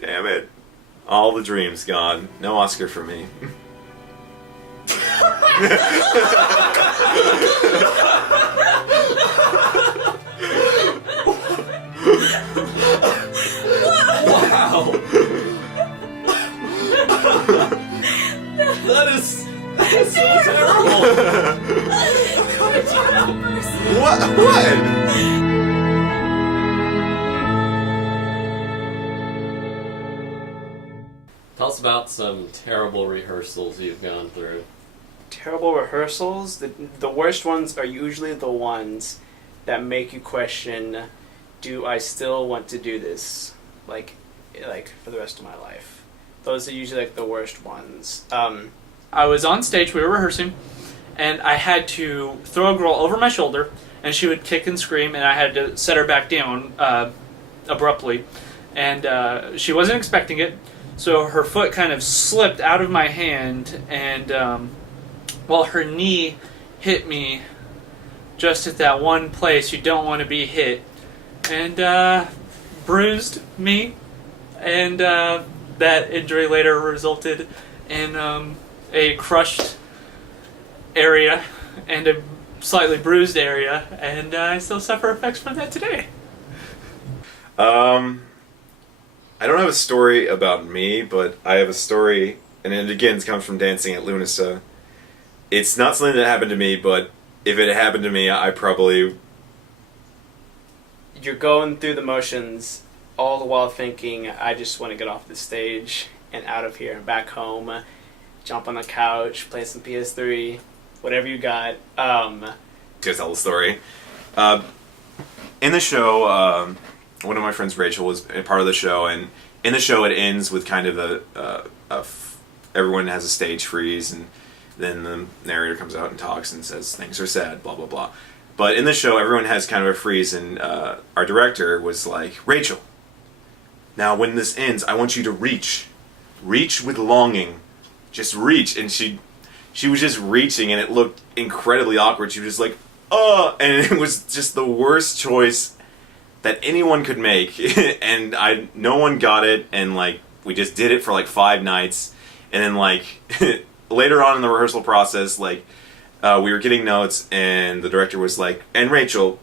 Damn it. All the dreams gone. No Oscar for me. Wow. That is so terrible. What? Tell us about some terrible rehearsals you've gone through. Terrible rehearsals? The worst ones are usually the ones that make you question, do I still want to do this? Like for the rest of my life. Those are usually like the worst ones. I was on stage, we were rehearsing, and I had to throw a girl over my shoulder, and she would kick and scream, and I had to set her back down abruptly. And she wasn't expecting it, so her foot kind of slipped out of my hand, and her knee hit me just at that one place you don't want to be hit, and bruised me, and that injury later resulted in a crushed area and a slightly bruised area, and I still suffer effects from that today. I don't have a story about me, but I have a story, and it again comes from dancing at Lunasa. It's not something that happened to me, but if it happened to me, I probably... You're going through the motions, all the while thinking, I just want to get off the stage and out of here and back home, jump on the couch, play some PS3, whatever you got. To tell the story. In the show, one of my friends, Rachel, was a part of the show, and in the show it ends with kind of everyone has a stage freeze, and then the narrator comes out and talks and says things are sad, blah blah blah. But in the show, everyone has kind of a freeze, and our director was like, Rachel, now when this ends, I want you to reach with longing, just reach. And she was just reaching, and it looked incredibly awkward. She was just like, and it was just the worst choice that anyone could make. And no one got it, and like we just did it for like 5 nights, and then like later on in the rehearsal process, like we were getting notes, and the director was like, and Rachel,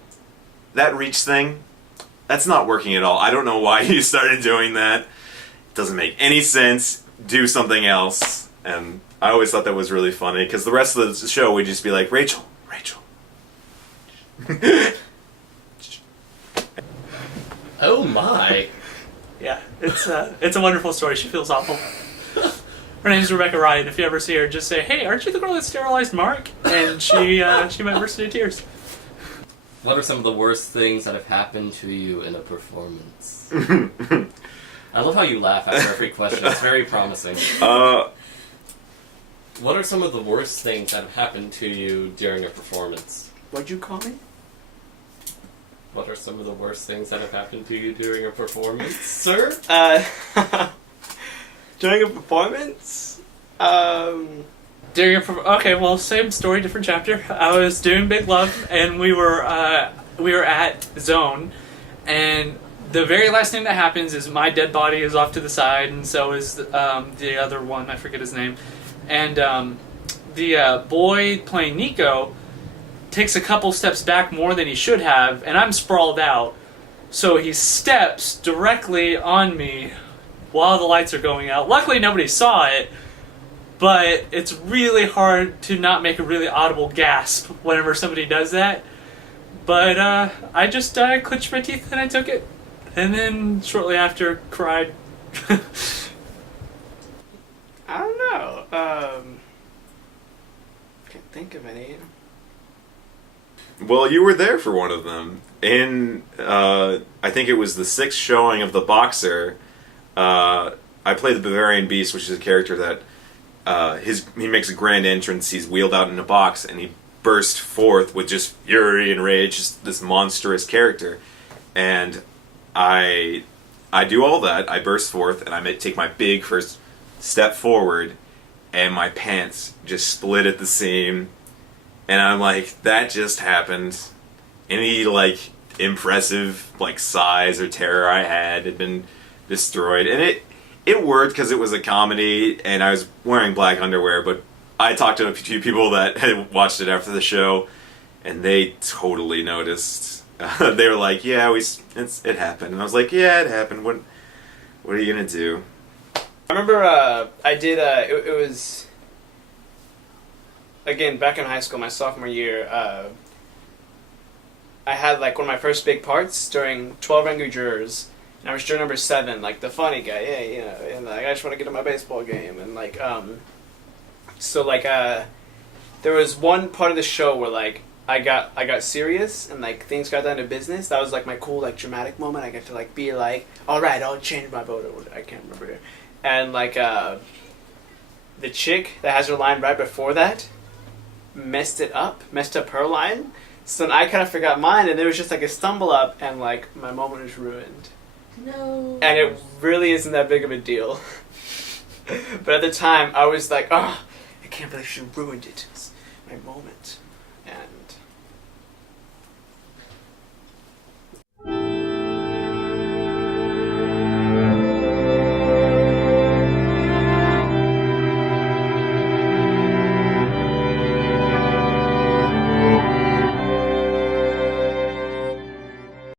that reach thing, that's not working at all. I don't know why you started doing that. It doesn't make any sense. Do something else. And I always thought that was really funny, because the rest of the show would just be like, Rachel. Oh my. Yeah, it's a wonderful story. She feels awful. Her name's Rebecca Ryan. If you ever see her, just say, hey, aren't you the girl that sterilized Mark? And she might burst into tears. What are some of the worst things that have happened to you in a performance? I love how you laugh after every question. It's very promising. What are some of the worst things that have happened to you during a performance? What'd you call me? What are some of the worst things that have happened to you during a performance, sir? During a performance? Okay, well, same story, different chapter. I was doing Big Love, and we were at Zone, and the very last thing that happens is my dead body is off to the side, and so is the other one, I forget his name, and the boy playing Nico takes a couple steps back more than he should have, and I'm sprawled out, so he steps directly on me while the lights are going out. Luckily nobody saw it, but it's really hard to not make a really audible gasp whenever somebody does that. But I just clenched my teeth and I took it, and then shortly after cried. I don't know. Can't think of any. Well, you were there for one of them. In, I think it was the 6th showing of The Boxer, I play the Bavarian Beast, which is a character that he makes a grand entrance, he's wheeled out in a box, and he bursts forth with just fury and rage, just this monstrous character. And I do all that, I burst forth, and I take my big first step forward, and my pants just split at the seam. And I'm like, that just happened. Any, like, impressive, like, size or terror I had been destroyed, and it worked because it was a comedy, and I was wearing black underwear. But I talked to a few people that had watched it after the show, and they totally noticed. They were like, "Yeah, it happened," and I was like, "Yeah, it happened. What are you gonna do?" I remember I did. It was again back in high school, my sophomore year. I had like one of my first big parts during 12 Angry Jurors, and I was juror number 7, like the funny guy. Yeah, you know, and like I just want to get to my baseball game, and like so like there was one part of the show where like I got serious and like things got down to business. That was like my cool like dramatic moment. I got to like be like, all right, I'll change my vote. I can't remember. And like the chick that has her line right before that messed up her line. So then I kind of forgot mine, and there was just like a stumble up, and like my moment was ruined. No. And it really isn't that big of a deal. But at the time, I was like, oh, I can't believe she ruined it. It's my moment. And